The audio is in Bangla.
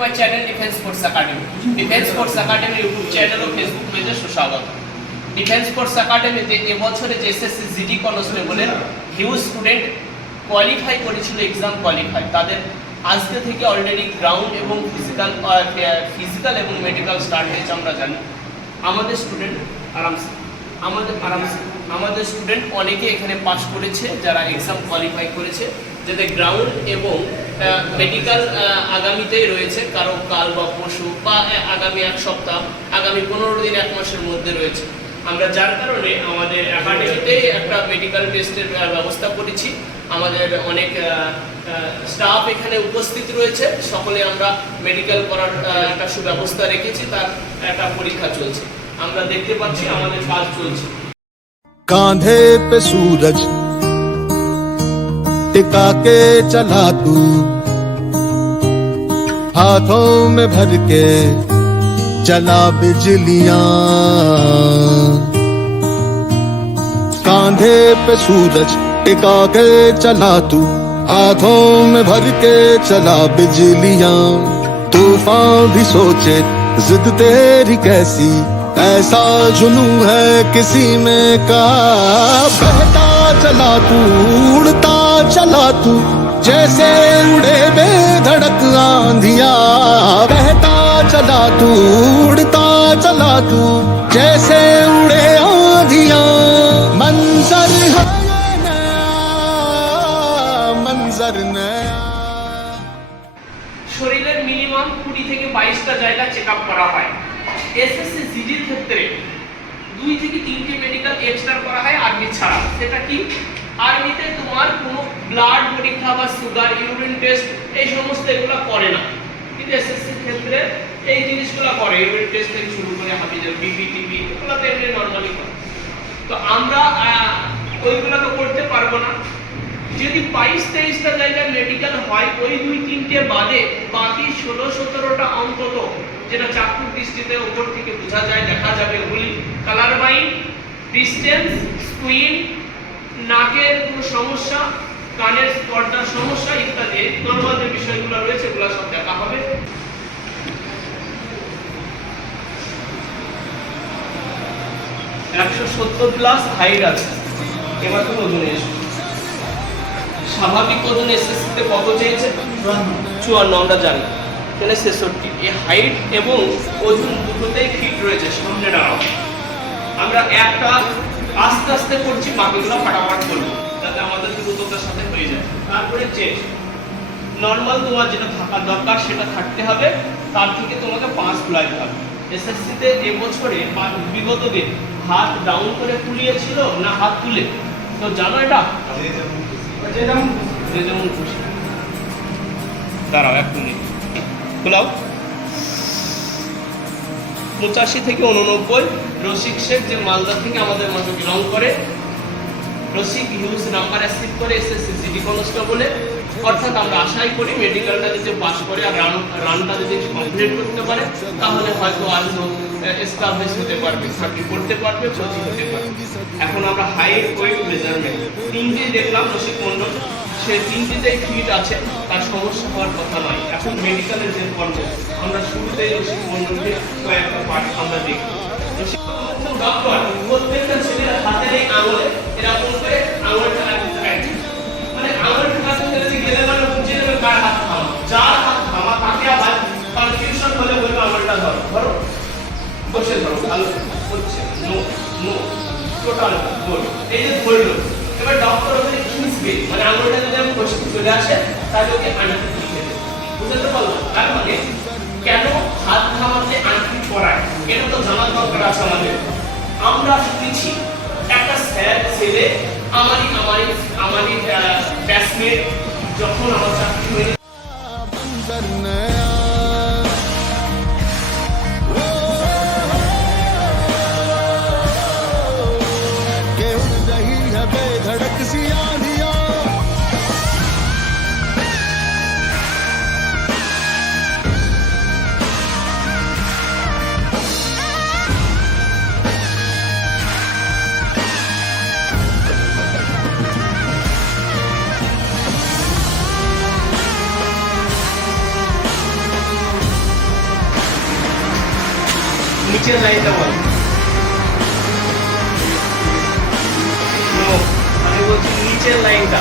My channel defence force academy defence force academy YouTube channel O Facebook পেজে সুস্বাগত। ডিফেন্স ফোর্স একাডেমিতে এবছরে যে এসএসসি জিডি কনস্টেবলের হিউজ স্টুডেন্ট কোয়ালিফাই করেছিল এক্সাম কোয়ালিফাই তাদের আজকে থেকে অলরেডি গ্রাউন্ড এবং ফিজিক্যাল ফিজিক্যাল এবং মেডিকেল স্টার্ট হয়েছে আমরা জানি। আমাদের স্টুডেন্ট আরামসে, আমাদের আরামসে। আমাদের স্টুডেন্ট অনেকে এখানে পাশ করেছে, যারা এক্সাম কোয়ালিফাই করেছে। যাদের গ্রাউন্ড এবং মেডিকেল আগামীতেই রয়েছে, কারও কাল বা পশু বা আগামী এক সপ্তাহ, আগামী পনেরো দিন, এক মাসের মধ্যে রয়েছে। আমরা যার কারণে আমাদের অ্যাকাডেমিতেই একটা মেডিকেল টেস্টের ব্যবস্থা করেছি। আমাদের অনেক স্টাফ এখানে উপস্থিত রয়েছে। সকলে আমরা মেডিকেল করার একটা সুব্যবস্থা রেখেছি, তার একটা পরীক্ষা চলছে। আমরা দেখতে পাচ্ছি, আমাদের কাজ চলছে। কাঁধে পে সূরজ टिका के चला तू। हाथों में भर के चला बिजलियाँ। कांधे पे सूरज टिका के चला तू। हाथों में भर के चला बिजलियाँ। तूफ़ान भी सोचे, जिद तेरी कैसी? ऐसा जुनू है किसी में का बहता चला तू, उड़ता चला तू जैसे उड़े बेधड़क आंधिया बहता चला तू उड़ता चला तू जैसे उड़े आंधिया मंजर है नया मंजर नया শরীরের মিনিমাম কুড়ি থেকে বাইশটা জায়গা চেক আপ করা হয় এসএসসি জিডির ক্ষেত্রে দুই থেকে তিনটে মেডিকেল এক্সট্রা করা হয় আর্মি ছাড়া সেটা কি আর্মিতে তোমার কোনো ব্লাড পরীক্ষা বা সুগার, ইউরিন টেস্ট, এই সমস্ত এগুলো করে না। কিন্তু এসএসসির ক্ষেত্রে এই জিনিসগুলো করে। ইউরিন টেস্ট থেকে শুরু করে হাবিজের বিপি টিপি এগুলো তো এমনি নর্মালি করে। তো আমরা ওইগুলো তো করতে পারব না। যদি বাইশ তেইশটা জায়গায় মেডিকেল হয়, ওই দুই তিনটে বাদে বাকি ষোলো, সতেরোটা অন্তত, যেটা চাক্ষুর দৃষ্টিতে উপর থেকে বোঝা যায়, দেখা যাবে ওগুলি কালার বাইন ডিস্টেন্স স্কুইন নাকের কোনো সমস্যা, কানের পর্দার সমস্যা ইত্যাদি নর্মাল যে বিষয়গুলো রয়েছে, এগুলো সব দেখা হবে। একশো সত্তর প্লাস হাইট আছে। এবার তুমি ওজনে এসো। স্বাভাবিক ওজন এসএসসিতে কত চেয়েছে? চুয়ান্ন, আমরা জানি। এখানে ছেষট্টি। এই হাইট এবং ওজন দুটোতেই ফিট রয়েছে, সামনে দাঁড়াও। আমরা একটা আস্তে আস্তে করছি বাকিগুলো ফাটাফাট করব যাতে আমাদের দ্রুততার সাথে হয়ে যায়। তারপরে চেস্ট নর্মাল তোমার যেটা থাকা দরকার সেটা থাকতে হবে। তার থেকে তোমাকে পাঁচ তুলাইতে হবে। এসএসসিতে এবছরে বিগত দিন হাত ডাউন করে তুলিয়েছিল না হাত তুলে? তো জানো এটা? যে যেমন খুশি। দাঁড়াও এক মিনিট। খোলাও। পঁচাশি থেকে উননব্বই রসিক শেখ যে মালদা থেকে আমাদের মাঝে বিলং করে। রসিক হিউজ নাম্বার অ্যাসিভ করে এসএসসি সিটি কনস্টেবলে অর্থাৎ আমরা আশাই করি মেডিকেলটা যদি পাস করে আর রান রানটা যদি কমপ্লিট করতে পারে, তাহলে হয়তো আজও এস্টাবলিশ হতে পারবে, চাকরি করতে পারবে কোচিং হতে পারবে। এখন আমরা হাইট ওয়েট মেজারমেন্ট তিনটে দেখলাম রসিক মন্ডল সে তিনটিতেই ফিট আছে, তার সমস্যা হওয়ার কথা নয়। এখন মেডিকেলের যে কর্ম আমরা শুরুতেই ওই মন্ডলকে কয়েকটা পার্ট আমরা দেখি। ডক্টর প্রত্যেকটা মানে মানে বুঝে হাত যার চলে আসে তাহলে ওকে খিঁচে দেবে বুঝতে পারল? তার মানে কেন হাত থামাতে আংটি পরায়? এটা তো জানার দরকার আছে আমাদের। আমরা শুনেছি, একটা স্যার ছেলে আমারই আমারই আমারই ব্যাটসম্যান যখন আমার চাকরি হয়ে নিচের লাইনটা বল No, আমি বলছি নিচের লাইনটা